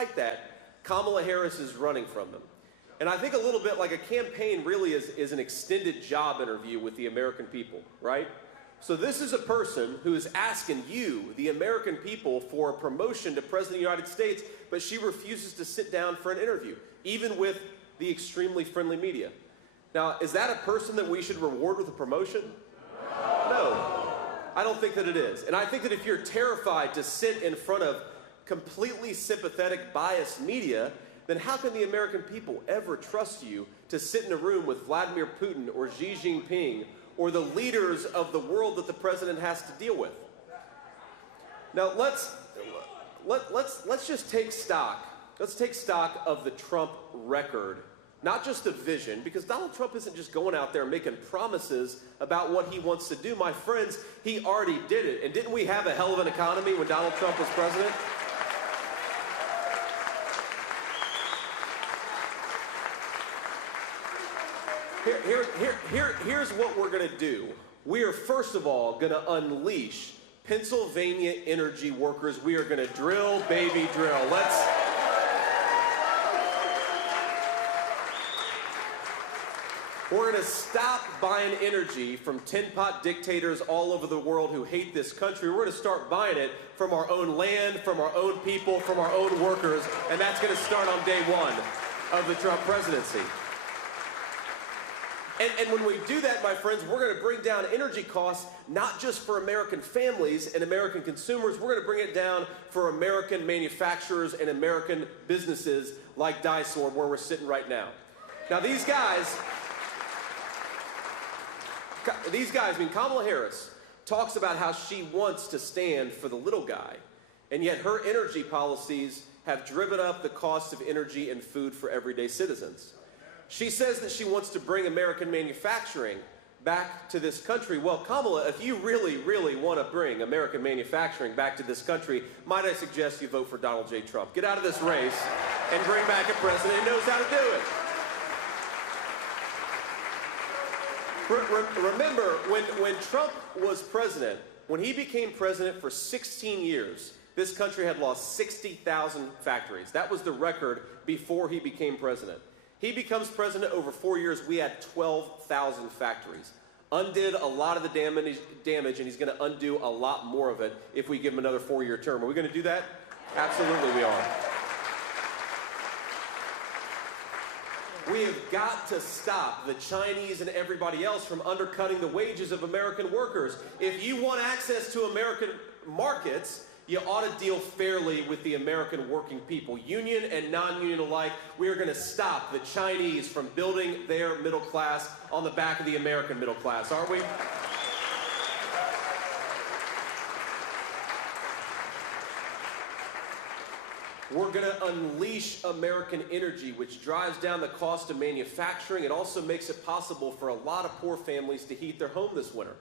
Despite that, Kamala Harris is running from them. And I think a little bit like a campaign really is an extended job interview with the American people, right? So this is a person who is asking you, the American people, for a promotion to President of the United States, but she refuses to sit down for an interview, even with the extremely friendly media. Now, is that a person that we should reward with a promotion? No, I don't think that it is. And I think that if you're terrified to sit in front of completely sympathetic, biased media, then how can the American people ever trust you to sit in a room with Vladimir Putin or Xi Jinping or the leaders of the world that the president has to deal with? Now let's just take stock. Let's take stock of the Trump record, not just the vision, because Donald Trump isn't just going out there making promises about what he wants to do. My friends, he already did it. And didn't we have a hell of an economy when Donald Trump was president? Here's what we're going to do. We are, first of all, going to unleash Pennsylvania energy workers. We are going to drill, baby, drill. We're going to stop buying energy from tin-pot dictators all over the world who hate this country. We're going to start buying it from our own land, from our own people, from our own workers, and that's going to start on day one of the Trump presidency. And when we do that, my friends, we're going to bring down energy costs, not just for American families and American consumers. We're going to bring it down for American manufacturers and American businesses like Dysorb, where we're sitting right now. Now, these guys, I mean, Kamala Harris talks about how she wants to stand for the little guy, and yet her energy policies have driven up the cost of energy and food for everyday citizens. She says that she wants to bring American manufacturing back to this country. Well, Kamala, if you really, really want to bring American manufacturing back to this country, might I suggest you vote for Donald J. Trump. Get out of this race and bring back a president who knows how to do it. Remember, when Trump was president, when he became president for 16 years, this country had lost 60,000 factories. That was the record before he became president. He becomes president over 4 years. We had 12,000 factories. Undid a lot of the damage, and he's going to undo a lot more of it if we give him another 4-year term. Are we going to do that? Absolutely we are. We have got to stop the Chinese and everybody else from undercutting the wages of American workers. If you want access to American markets, you ought to deal fairly with the American working people, union and non-union alike. We are going to stop the Chinese from building their middle class on the back of the American middle class, aren't we? We're going to unleash American energy, which drives down the cost of manufacturing. It also makes it possible for a lot of poor families to heat their home this winter.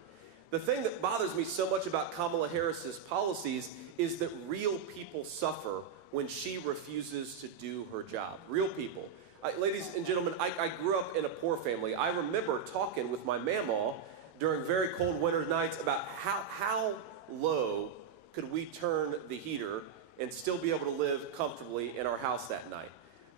The thing that bothers me so much about Kamala Harris's policies is that real people suffer when she refuses to do her job. Real people. Ladies and gentlemen, I grew up in a poor family. I remember talking with my mamaw during very cold winter nights about how low could we turn the heater and still be able to live comfortably in our house that night.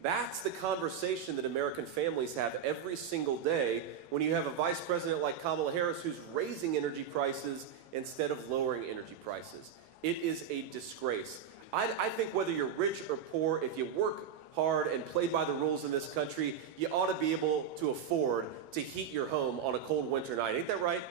That's the conversation that American families have every single day when you have a vice president like Kamala Harris who's raising energy prices instead of lowering energy prices. It is a disgrace. I think whether you're rich or poor, if you work hard and play by the rules in this country, you ought to be able to afford to heat your home on a cold winter night. Ain't that right?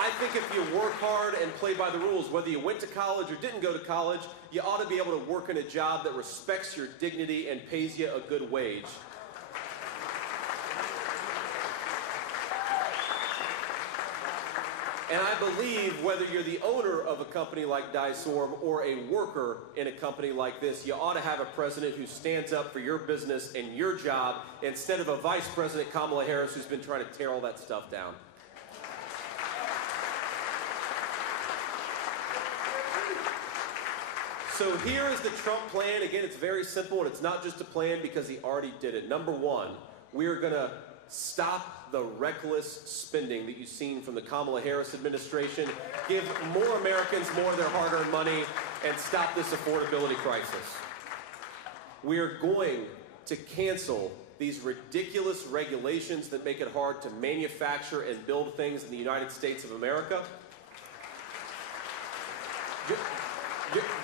I think if you work hard and play by the rules, whether you went to college or didn't go to college, you ought to be able to work in a job that respects your dignity and pays you a good wage. And I believe whether you're the owner of a company like Dysorb or a worker in a company like this, you ought to have a president who stands up for your business and your job instead of a vice president, Kamala Harris, who's been trying to tear all that stuff down. So here is the Trump plan. Again, it's very simple, and it's not just a plan because he already did it. Number one, we are going to stop the reckless spending that you've seen from the Kamala Harris administration, give more Americans more of their hard-earned money, and stop this affordability crisis. We are going to cancel these ridiculous regulations that make it hard to manufacture and build things in the United States of America.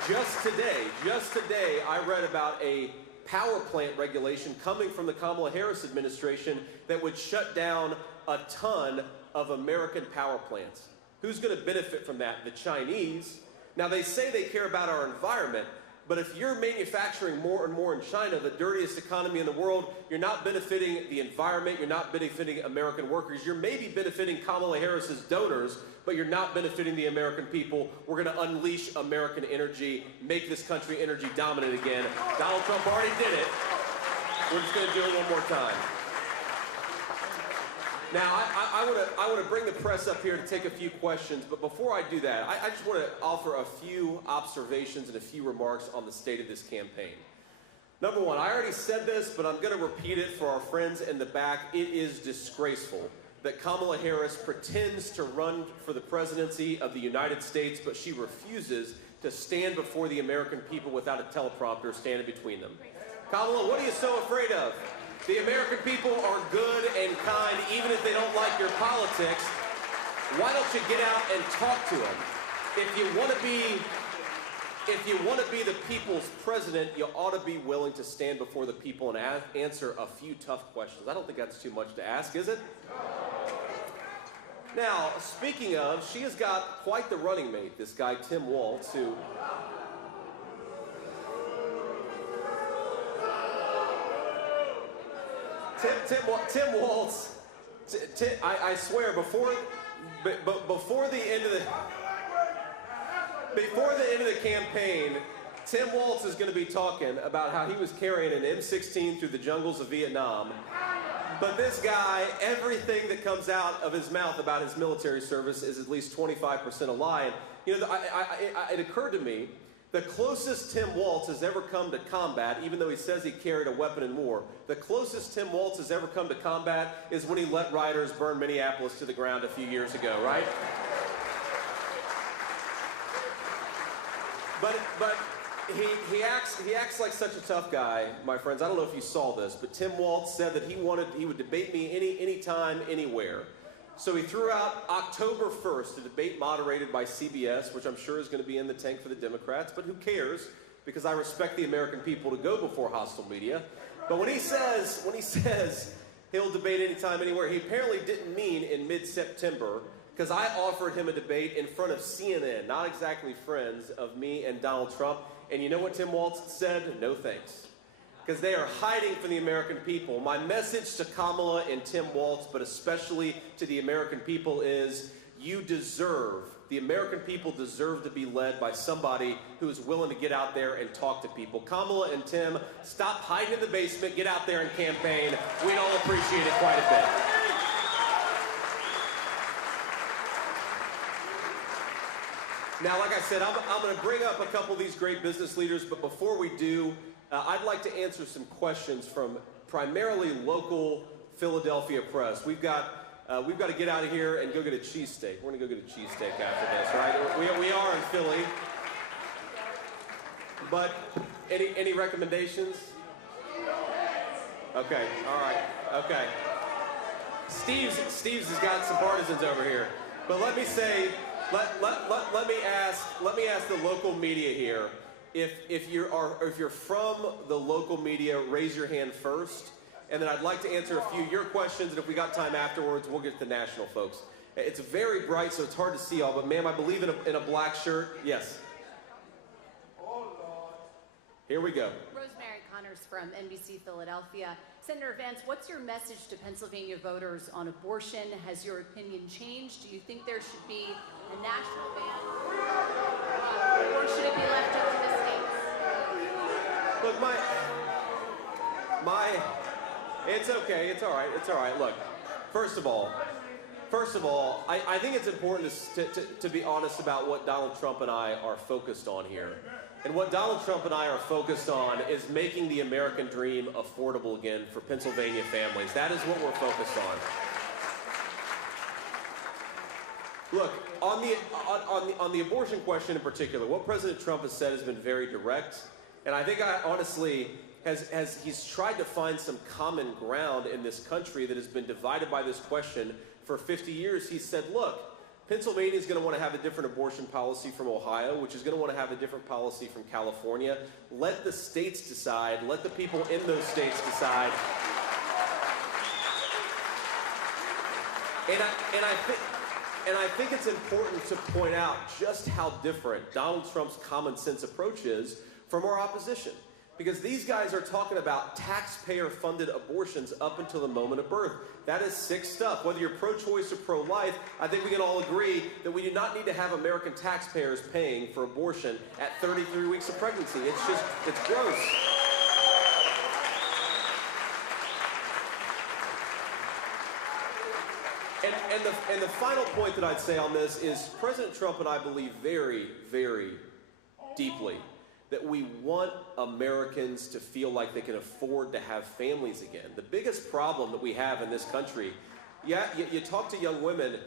Just today, I read about a power plant regulation coming from the Kamala Harris administration that would shut down a ton of American power plants. Who's going to benefit from that? The Chinese. Now, they say they care about our environment, but if you're manufacturing more and more in China, the dirtiest economy in the world, you're not benefiting the environment, you're not benefiting American workers, you're maybe benefiting Kamala Harris's donors, but you're not benefiting the American people. We're going to unleash American energy, make this country energy dominant again. Donald Trump already did it. We're just going to do it one more time. Now, I want to bring the press up here to take a few questions, but before I do that, I just want to offer a few observations and a few remarks on the state of this campaign. Number one, I already said this, but I'm going to repeat it for our friends in the back. It is disgraceful that Kamala Harris pretends to run for the presidency of the United States, but she refuses to stand before the American people without a teleprompter standing between them. Kamala, what are you so afraid of? The American people are good and kind, even if they don't like your politics. Why don't you get out and talk to them? If you want to be the people's president, you ought to be willing to stand before the people and answer a few tough questions. I don't think that's too much to ask, is it? Now, speaking of, she has got quite the running mate, this guy Tim Walz, who... Tim Walz, I swear, before the end of the campaign, Tim Walz is going to be talking about how he was carrying an M16 through the jungles of Vietnam. But this guy, everything that comes out of his mouth about his military service is at least 25% a lie. And, you know, it occurred to me, the closest Tim Walz has ever come to combat, even though he says he carried a weapon in war, the closest Tim Walz has ever come to combat is when he let rioters burn Minneapolis to the ground a few years ago, right? But he acts like such a tough guy, my friends. I don't know if you saw this, but Tim Walz said that he would debate me anytime, anywhere. So he threw out October 1st, a debate moderated by CBS, which I'm sure is going to be in the tank for the Democrats, but who cares? Because I respect the American people to go before hostile media. But when he says he'll debate anytime, anywhere, he apparently didn't mean in mid-September, because I offered him a debate in front of CNN, not exactly friends of me and Donald Trump. And you know what Tim Walz said? No thanks. Because they are hiding from the American people. My message to Kamala and Tim Walz, but especially to the American people, is the American people deserve to be led by somebody who is willing to get out there and talk to people. Kamala and Tim, stop hiding in the basement, get out there and campaign. We'd all appreciate it quite a bit. Now, like I said, I'm going to bring up a couple of these great business leaders, but before we do, I'd like to answer some questions from primarily local Philadelphia press. We've got to get out of here and go get a cheesesteak. We're going to go get a cheesesteak after this, right? We are in Philly. But any recommendations? Okay, all right, okay. Steve's has got some partisans over here. But let me say, let me ask the local media here. If you're from the local media, raise your hand first, and then I'd like to answer a few of your questions, and if we got time afterwards, we'll get to the national folks. It's very bright, so it's hard to see all, but ma'am, I believe in a black shirt. Yes. Here we go. Rosemary Connors from NBC Philadelphia. Senator Vance, what's your message to Pennsylvania voters on abortion? Has your opinion changed? Do you think there should be a national ban, or should it be left up to the states? Look, it's okay. It's all right. Look, first of all, First of all, I think it's important to be honest about what Donald Trump and I are focused on here. And what Donald Trump and I are focused on is making the American dream affordable again for Pennsylvania families. That is what we're focused on. Look, on the abortion question in particular, what President Trump has said has been very direct. And I think honestly, he's tried to find some common ground in this country that has been divided by this question for 50 years. He said, look, Pennsylvania is going to want to have a different abortion policy from Ohio, which is going to want to have a different policy from California. Let the states decide. Let the people in those states decide. And I think it's important to point out just how different Donald Trump's common sense approach is from our opposition. Because these guys are talking about taxpayer-funded abortions up until the moment of birth. That is sick stuff. Whether you're pro-choice or pro-life, I think we can all agree that we do not need to have American taxpayers paying for abortion at 33 weeks of pregnancy. It's gross. And the final point that I'd say on this is President Trump and I believe very, very deeply that we want Americans to feel like they can afford to have families again. The biggest problem that we have in this country, you talk to young women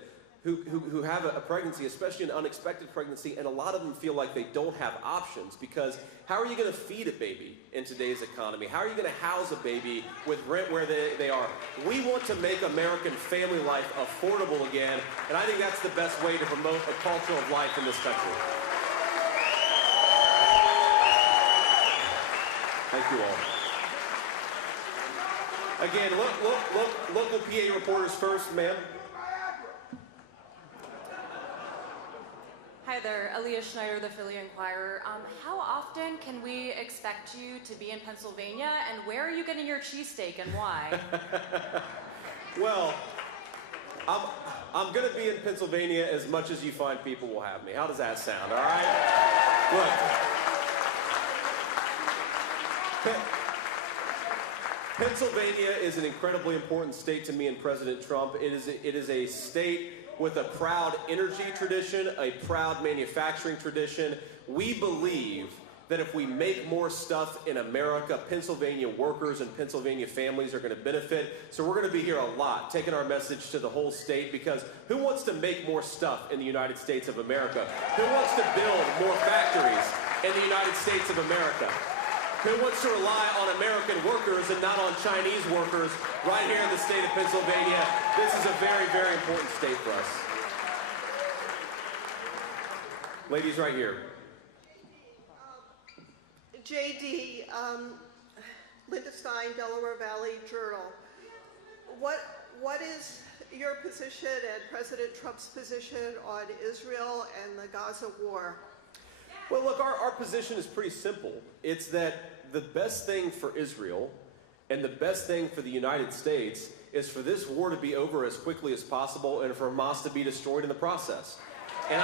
who have a pregnancy, especially an unexpected pregnancy, and a lot of them feel like they don't have options because how are you going to feed a baby in today's economy? How are you going to house a baby with rent where they are? We want to make American family life affordable again, and I think that's the best way to promote a culture of life in this country. Thank you all. Again, local PA reporters first, ma'am. Hi there, Aaliyah Schneider, the Philly Inquirer. How often can we expect you to be in Pennsylvania, and where are you getting your cheesesteak and why? Well, I'm going to be in Pennsylvania as much as you find people will have me. How does that sound, all right? Look. Pennsylvania is an incredibly important state to me and President Trump. It is a state with a proud energy tradition, a proud manufacturing tradition. We believe that if we make more stuff in America, Pennsylvania workers and Pennsylvania families are going to benefit. So we're going to be here a lot, taking our message to the whole state, because who wants to make more stuff in the United States of America? Who wants to build more factories in the United States of America? Who wants to rely on American workers and not on Chinese workers right here in the state of Pennsylvania? This is a very, very important state for us. Ladies right here. JD, Linda Stein, Delaware Valley Journal. What is your position and President Trump's position on Israel and the Gaza war? Well, look, our position is pretty simple. It's that the best thing for Israel and the best thing for the United States is for this war to be over as quickly as possible and for Hamas to be destroyed in the process. And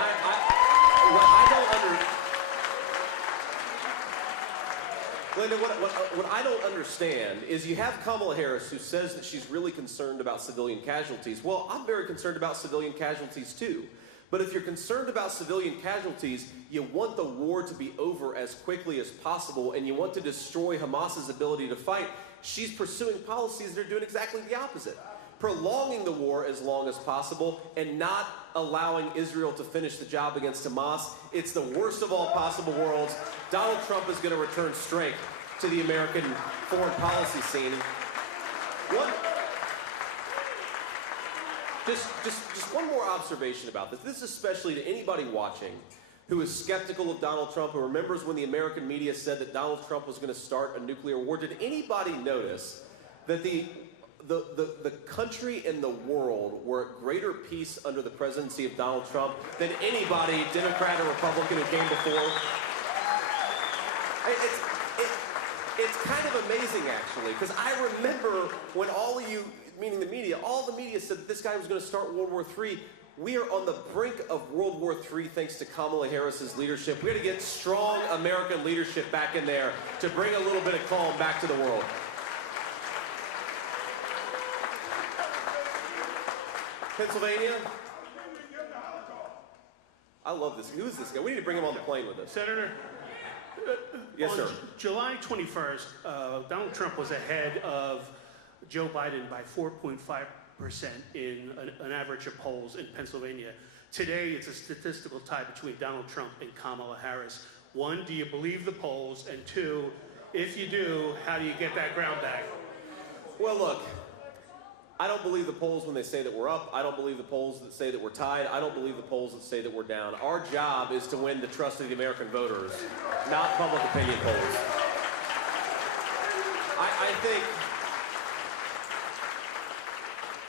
Linda, what I don't understand is you have Kamala Harris who says that she's really concerned about civilian casualties. Well, I'm very concerned about civilian casualties too. But if you're concerned about civilian casualties, you want the war to be over as quickly as possible, and you want to destroy Hamas's ability to fight. She's pursuing policies that are doing exactly the opposite. Prolonging the war as long as possible and not allowing Israel to finish the job against Hamas. It's the worst of all possible worlds. Donald Trump is going to return strength to the American foreign policy scene. Just one more observation about this. This is especially to anybody watching who is skeptical of Donald Trump, who remembers when the American media said that Donald Trump was going to start a nuclear war. Did anybody notice that the country and the world were at greater peace under the presidency of Donald Trump than anybody, Democrat or Republican, who came before? It's kind of amazing, actually, because I remember when all of you, meaning the media, all the media said that this guy was going to start World War III. We are on the brink of World War III thanks to Kamala Harris's leadership. We're going to get strong American leadership back in there to bring a little bit of calm back to the world. Pennsylvania. I love this. Who is this guy? We need to bring him on the plane with us. Senator, Yes, on sir. July 21st, Donald Trump was ahead of Joe Biden by 4.5% in an average of polls in Pennsylvania. Today, it's a statistical tie between Donald Trump and Kamala Harris. One, do you believe the polls? And two, if you do, how do you get that ground back? Well, look, I don't believe the polls when they say that we're up. I don't believe the polls that say that we're tied. I don't believe the polls that say that we're down. Our job is to win the trust of the American voters, not public opinion polls. I think,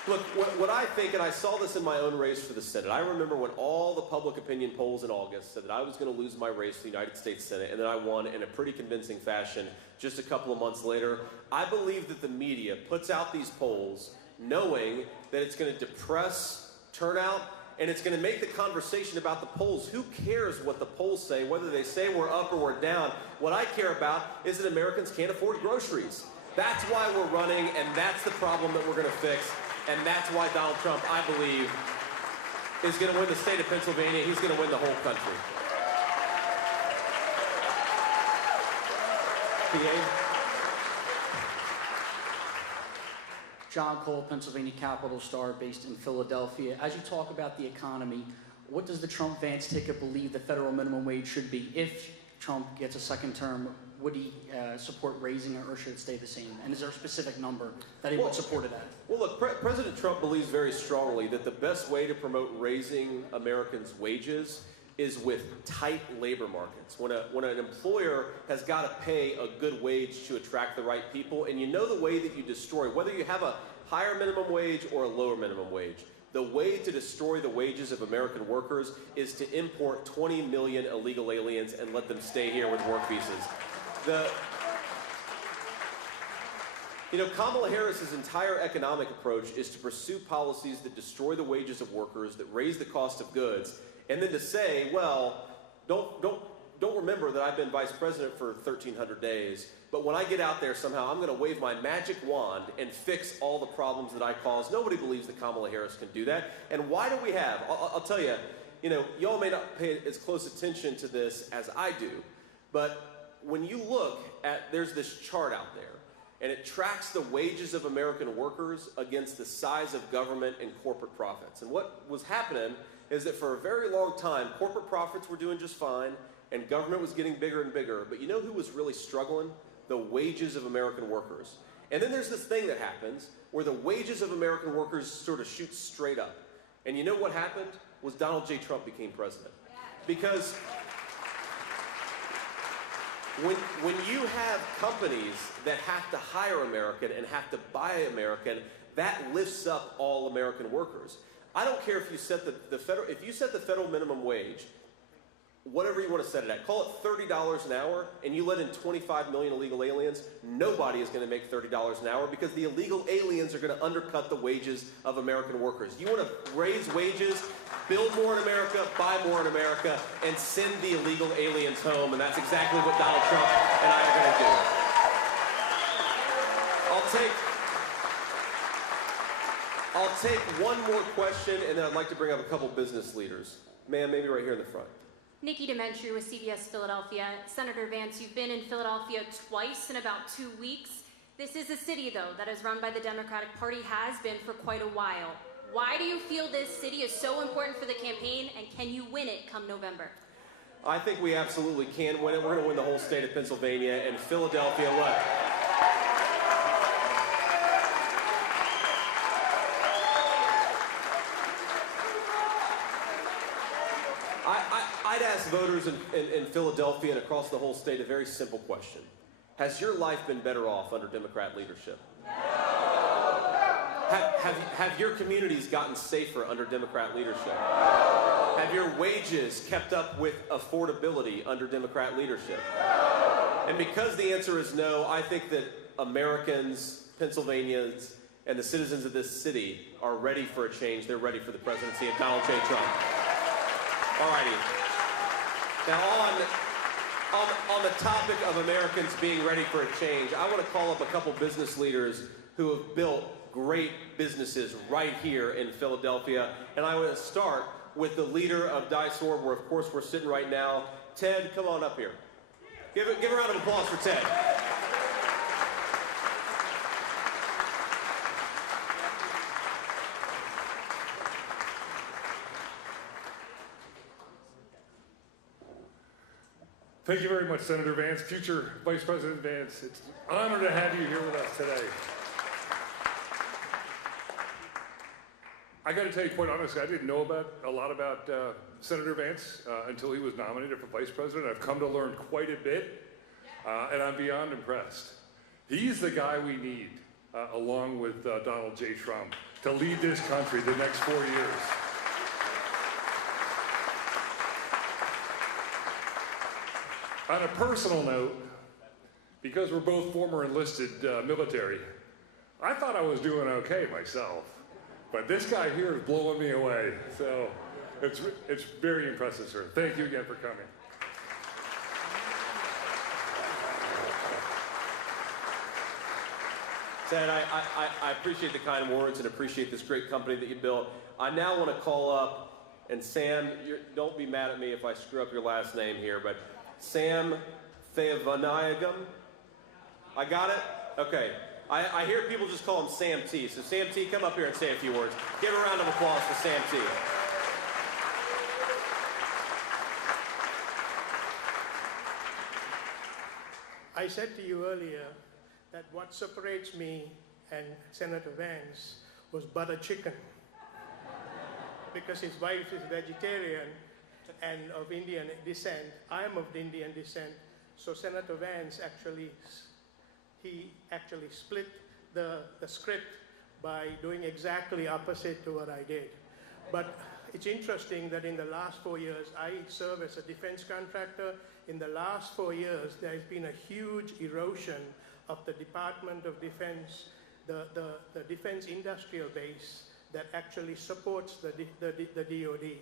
look, what I think, and I saw this in my own race for the Senate, I remember when all the public opinion polls in August said that I was going to lose my race for the United States Senate, and then I won in a pretty convincing fashion just a couple of months later. I believe that the media puts out these polls knowing that it's going to depress turnout, and it's going to make the conversation about the polls. Who cares what the polls say, whether they say we're up or we're down? What I care about is that Americans can't afford groceries. That's why we're running, and that's the problem that we're going to fix. And that's why Donald Trump, I believe, is going to win the state of Pennsylvania. He's going to win the whole country. PA? John Cole, Pennsylvania Capital Star, based in Philadelphia. As you talk about the economy, what does the Trump-Vance ticket believe the federal minimum wage should be? If Trump gets a second term, would he support raising it, or should it stay the same? And is there a specific number that he would support it at? Well, look, President Trump believes very strongly that the best way to promote raising Americans' wages is with tight labor markets. When an employer has got to pay a good wage to attract the right people, and you know the way that you destroy, whether you have a higher minimum wage or a lower minimum wage, the way to destroy the wages of American workers is to import 20 million illegal aliens and let them stay here with work visas. Kamala Harris's entire economic approach is to pursue policies that destroy the wages of workers, that raise the cost of goods, and then to say, well, don't remember that I've been vice president for 1,300 days, but when I get out there somehow, I'm going to wave my magic wand and fix all the problems that I caused. Nobody believes that Kamala Harris can do that. And why do we have? I'll tell you, y'all may not pay as close attention to this as I do, but when you look at, there's this chart out there, and it tracks the wages of American workers against the size of government and corporate profits. And what was happening is that for a very long time, corporate profits were doing just fine, and government was getting bigger and bigger. But you know who was really struggling? The wages of American workers. And then there's this thing that happens where the wages of American workers sort of shoot straight up. And you know what happened? Was Donald J. Trump became president. Because when you have companies that have to hire American and have to buy American, that lifts up all American workers. I don't care if you set the federal minimum wage, whatever you want to set it at, call it $30 an hour, and you let in 25 million illegal aliens, nobody is going to make $30 an hour because the illegal aliens are going to undercut the wages of American workers. You want to raise wages, build more in America, buy more in America, and send the illegal aliens home, and that's exactly what Donald Trump and I are going to do. I'll take one more question, and then I'd like to bring up a couple business leaders. Ma'am, maybe right here in the front. Nikki Dementry with CBS Philadelphia. Senator Vance, you've been in Philadelphia twice in about 2 weeks. This is a city, though, that is run by the Democratic Party, has been for quite a while. Why do you feel this city is so important for the campaign, and can you win it come November? I think we absolutely can win it. We're going to win the whole state of Pennsylvania, and Philadelphia, look. I'd ask voters in Philadelphia and across the whole state a very simple question. Has your life been better off under Democrat leadership? No! Have your communities gotten safer under Democrat leadership? No! Have your wages kept up with affordability under Democrat leadership? No! And because the answer is no, I think that Americans, Pennsylvanians, and the citizens of this city are ready for a change. They're ready for the presidency of Donald J. Trump. All righty. Now, on the topic of Americans being ready for a change, I want to call up a couple business leaders who have built great businesses right here in Philadelphia. And I want to start with the leader of DISOR, where of course we're sitting right now. Ted, come on up here. Give a round of applause for Ted. Thank you very much, Senator Vance, future Vice President Vance. It's an honor to have you here with us today. I got to tell you, quite honestly, I didn't know a lot about Senator Vance until he was nominated for Vice President. I've come to learn quite a bit, and I'm beyond impressed. He's the guy we need, along with Donald J. Trump, to lead this country the next 4 years. On a personal note, because we're both former enlisted military, I thought I was doing okay myself, but this guy here is blowing me away. So it's very impressive, sir. Thank you again for coming. Ted, I appreciate the kind words and appreciate this great company that you built. I now want to call up, and Sam, don't be mad at me if I screw up your last name here, but Sam Theavanayagam. I got it? Okay. I hear people just call him Sam T. So Sam T, come up here and say a few words. Give a round of applause for Sam T. I said to you earlier that what separates me and Senator Vance was butter chicken. Because his wife is vegetarian and of Indian descent. I am of Indian descent. So Senator Vance actually split the script by doing exactly opposite to what I did. But it's interesting that in the last 4 years, I serve as a defense contractor. In the last 4 years, there has been a huge erosion of the Department of Defense, the defense industrial base that actually supports the DoD.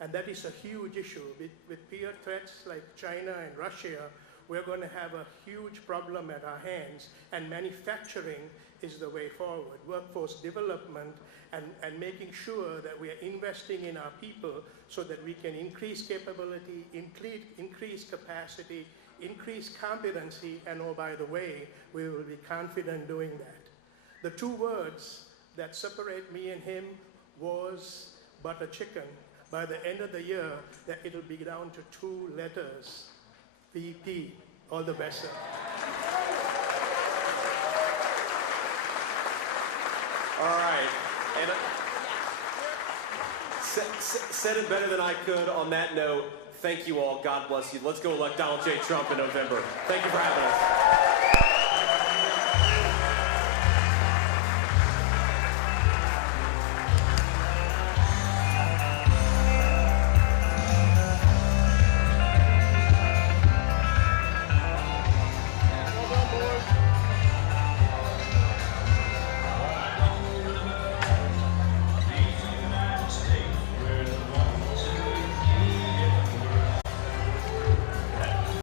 And that is a huge issue. With peer threats like China and Russia, we're going to have a huge problem at our hands, and manufacturing is the way forward. Workforce development and making sure that we are investing in our people so that we can increase capability, increase capacity, increase competency, and oh, by the way, we will be confident doing that. The two words that separate me and him was butter chicken. By the end of the year, that it'll be down to 2 letters, VP. All the best, sir. All right. And said it better than I could on that note. Thank you all. God bless you. Let's go elect Donald J. Trump in November. Thank you for having us.